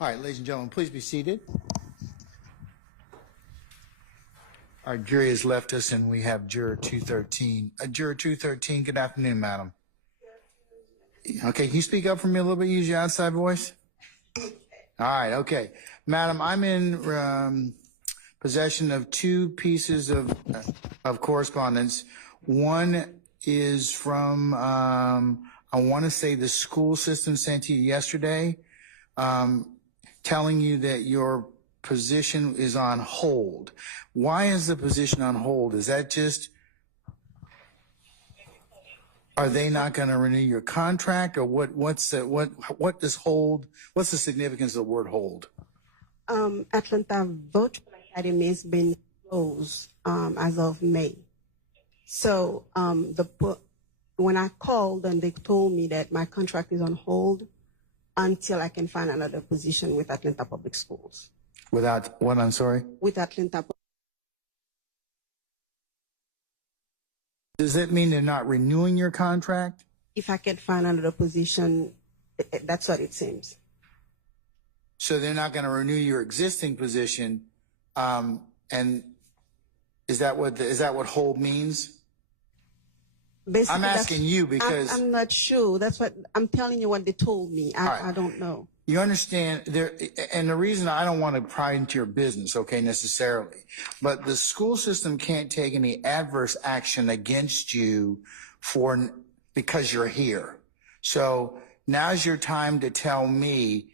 All right, ladies and gentlemen, please be seated. Our jury has left us, and we have Juror 213. Juror 213, good afternoon, madam. Okay, can you speak up for me a little bit? Use your outside voice. All right, okay. Madam, I'm in possession of two pieces of correspondence. One is from, I want to say the school system sent to you yesterday, telling you that your position is on hold. Why is the position on hold? Is that just, are they not going to renew your contract, or what's the significance of the word hold? Atlanta Virtual Academy has been closed as of May. So when I called and they told me that my contract is on hold until I can find another position with Atlanta Public Schools. Without what? I'm sorry? With Atlanta. Does it mean they're not renewing your contract? If I can find another position, that's what it seems. So they're not going to renew your existing position, and is that what hold means? Basically, I'm asking you because I'm not sure. That's what I'm telling you. What they told me. I don't know. You understand there, and the reason I don't want to pry into your business, okay, necessarily, but the school system can't take any adverse action against you because you're here. So now's your time to tell me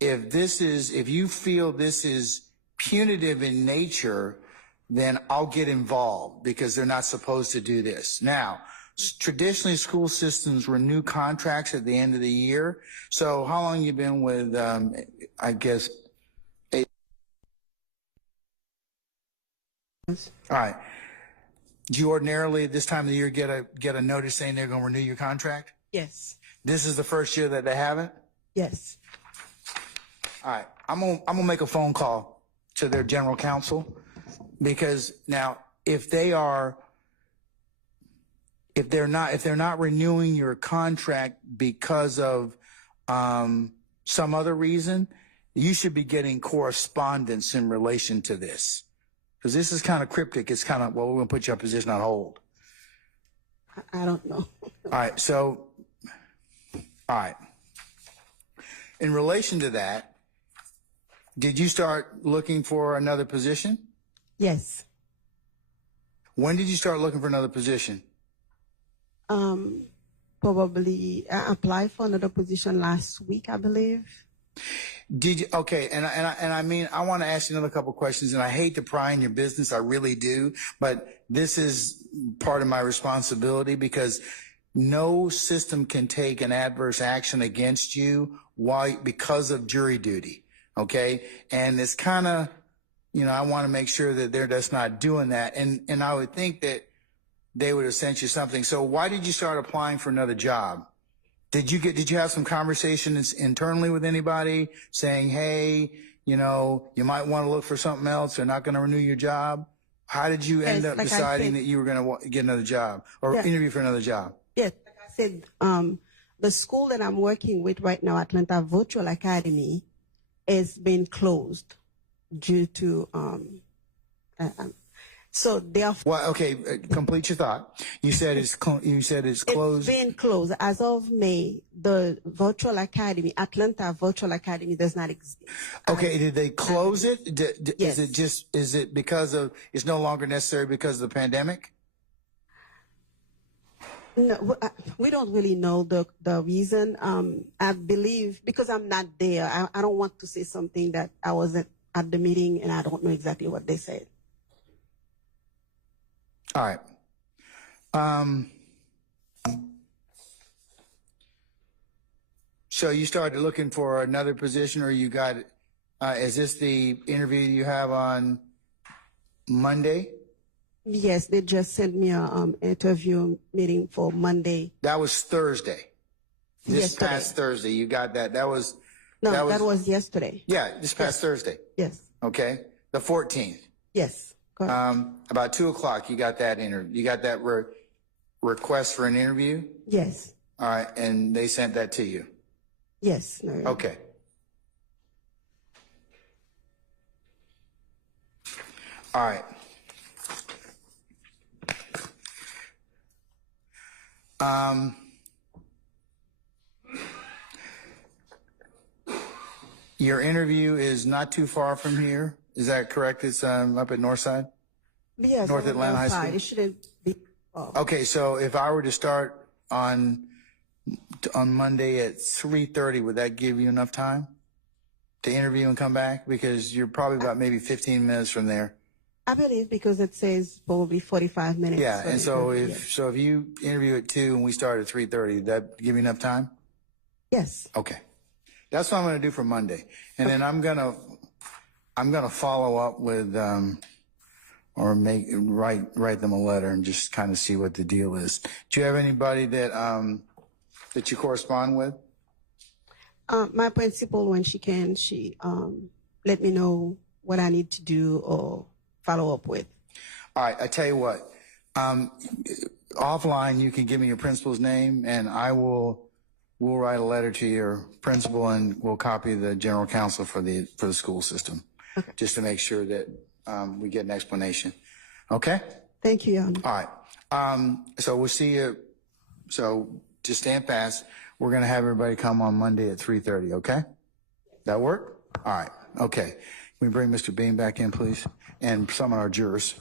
if you feel this is punitive in nature, then I'll get involved because they're not supposed to do this. Now, traditionally, school systems renew contracts at the end of the year. So how long you been with, I guess, All right. Do you ordinarily at this time of the year get a notice saying they're going to renew your contract? Yes. This is the first year that they haven't? Yes. All right. I'm gonna make a phone call to their general counsel, because now if they're not renewing your contract because of some other reason, you should be getting correspondence in relation to this, because this is kind of cryptic. It's kind of, well, we're going to put your position on hold. I don't know. All right. So, all right. In relation to that, did you start looking for another position? Yes. When did you start looking for another position? Probably I applied for another position last week, I believe. Did you? Okay, and I mean, I want to ask you another couple of questions, and I hate to pry in your business, I really do, but this is part of my responsibility, because no system can take an adverse action against you because of jury duty. Okay, and it's kind of, I want to make sure that they're just not doing that, and I would think that they would have sent you something. So why did you start applying for another job? Did you have some conversations internally with anybody saying, hey, you might want to look for something else, they're not going to renew your job? How did you end up deciding that you were going to get another job or interview for another job? Yes, like I said, the school that I'm working with right now, Atlanta Virtual Academy, has been closed due to so therefore. Well, okay, complete your thought. You said it's closed. It's been closed as of May. The virtual academy, Atlanta Virtual Academy, does not exist. Okay, did they close it? Yes. Is it because of it's no longer necessary because of the pandemic? No, we don't really know the reason. I believe because I'm not there, I don't want to say something that I wasn't at the meeting and I don't know exactly what they said. All right. So you started looking for another position, or you got, is this the interview you have on Monday? Yes, they just sent me an interview meeting for Monday. That was Thursday. This past Thursday, you got that. That was yesterday. Yeah, this past Thursday. Yes. Okay, the 14th. Yes. Correct. About 2:00, you got that you got that request for an interview? Yes. All right, and they sent that to you? Yes. No. Okay. All right. Your interview is not too far from here. Is that correct? It's up at Northside? Yes, North on Atlanta High side. School? It shouldn't be. Okay, so if I were to start on Monday at 3:30, would that give you enough time to interview and come back? Because you're probably about maybe 15 minutes from there. I believe because it says probably 45 minutes. Yeah, and so yeah. if you interview at 2 and we start at 3:30, would that give you enough time? Yes. Okay. That's what I'm going to do for Monday. And then I'm going to follow up with or write them a letter and just kind of see what the deal is. Do you have anybody that that you correspond with? My principal, when she can, she let me know what I need to do or follow up with. All right, I tell you what. Offline, you can give me your principal's name, and we'll write a letter to your principal, and we'll copy the general counsel for the school system, Okay. just to make sure that we get an explanation. Okay. Thank you, Your Honor. All right. So we'll see you. So just stand fast. We're going to have everybody come on Monday at 3:30. Okay. That work? All right. Okay. Can we bring Mr. Bean back in, please? And some of our jurors.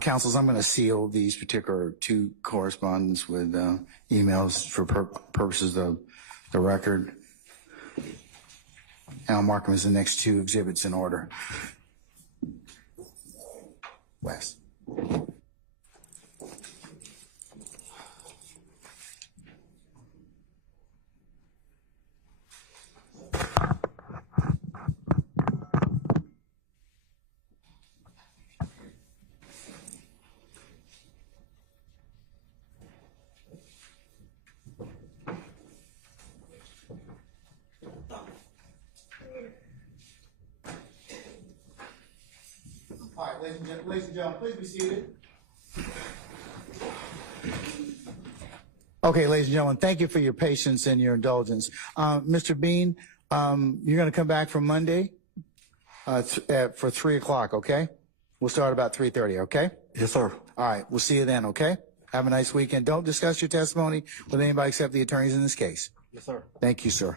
Councils, I'm going to seal these particular two correspondence with emails for purposes of the record. And I'll mark them as the next two exhibits in order. Wes. All right, ladies and gentlemen, please be seated. Okay, ladies and gentlemen, thank you for your patience and your indulgence. Mr. Bean, you're going to come back for Monday for 3 o'clock, okay? We'll start about 3:30, okay? Yes, sir. All right, we'll see you then, okay? Have a nice weekend. Don't discuss your testimony with anybody except the attorneys in this case. Yes, sir. Thank you, sir.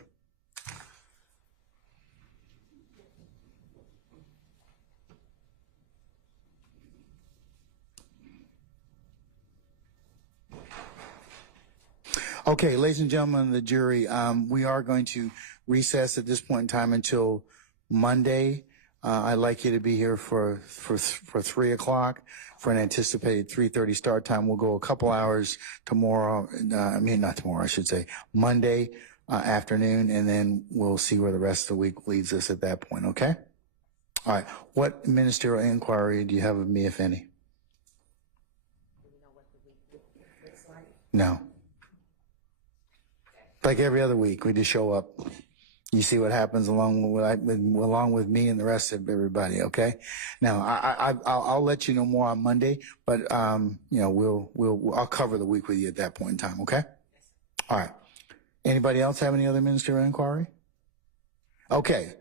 Okay, ladies and gentlemen of the jury, we are going to recess at this point in time until Monday. I'd like you to be here for 3 o'clock for an anticipated 3:30 start time. We'll go a couple hours tomorrow. Not tomorrow, I should say, Monday afternoon, and then we'll see where the rest of the week leads us at that point, okay? All right. What ministerial inquiry do you have of me, if any? Do we know what the week looks like? No. Like every other week, we just show up. You see what happens along with me and the rest of everybody. Okay. Now I'll let you know more on Monday, but I'll cover the week with you at that point in time. Okay. All right. Anybody else have any other ministerial inquiry? Okay.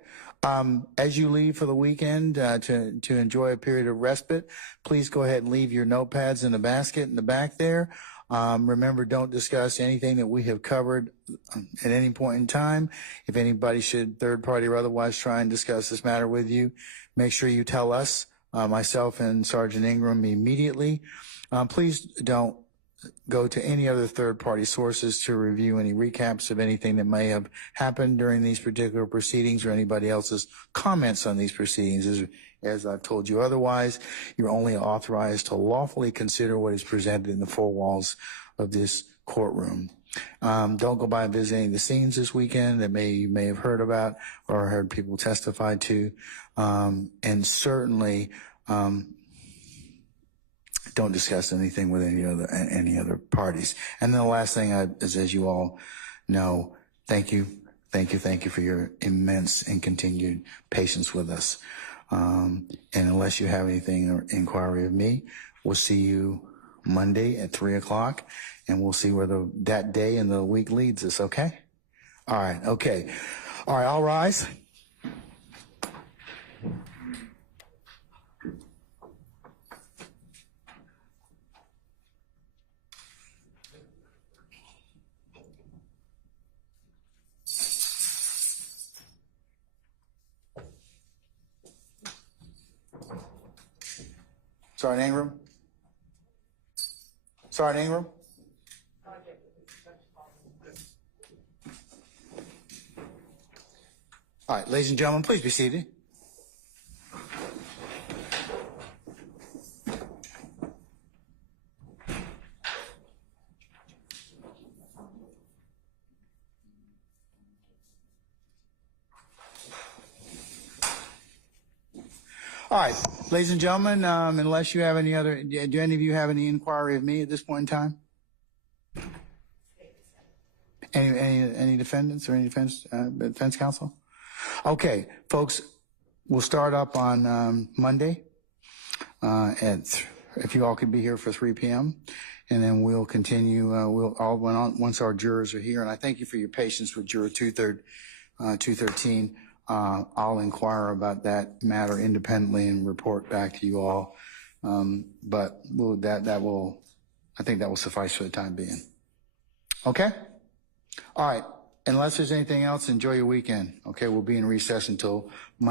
As you leave for the weekend to enjoy a period of respite, please go ahead and leave your notepads in the basket in the back there. Remember, don't discuss anything that we have covered at any point in time. If anybody should, third party or otherwise, try and discuss this matter with you, make sure you tell us, myself and Sergeant Ingram, immediately. Please don't go to any other third party sources to review any recaps of anything that may have happened during these particular proceedings or anybody else's comments on these proceedings. As I've told you otherwise, you're only authorized to lawfully consider what is presented in the four walls of this courtroom. Don't go by visiting the scenes this weekend that you may have heard about or heard people testify to. And certainly, don't discuss anything with any other parties. And then the last thing is, as you all know, thank you for your immense and continued patience with us. And unless you have anything or inquiry of me, we'll see you Monday at 3 o'clock, and we'll see where that day and the week leads us, okay? All right, okay. All right, all rise. Sergeant Ingram? Sergeant Ingram? All right, ladies and gentlemen, please be seated. All right, ladies and gentlemen, unless you have any other, do any of you have any inquiry of me at this point in time? Any defendants or any defense counsel? Okay, folks, we'll start up on Monday if you all could be here for 3 p.m. And then we'll continue. We'll all went on once our jurors are here. And I thank you for your patience with Juror 213. I'll inquire about that matter independently and report back to you all. But I think that will suffice for the time being. Okay? All right. Unless there's anything else, enjoy your weekend. Okay, we'll be in recess until Monday.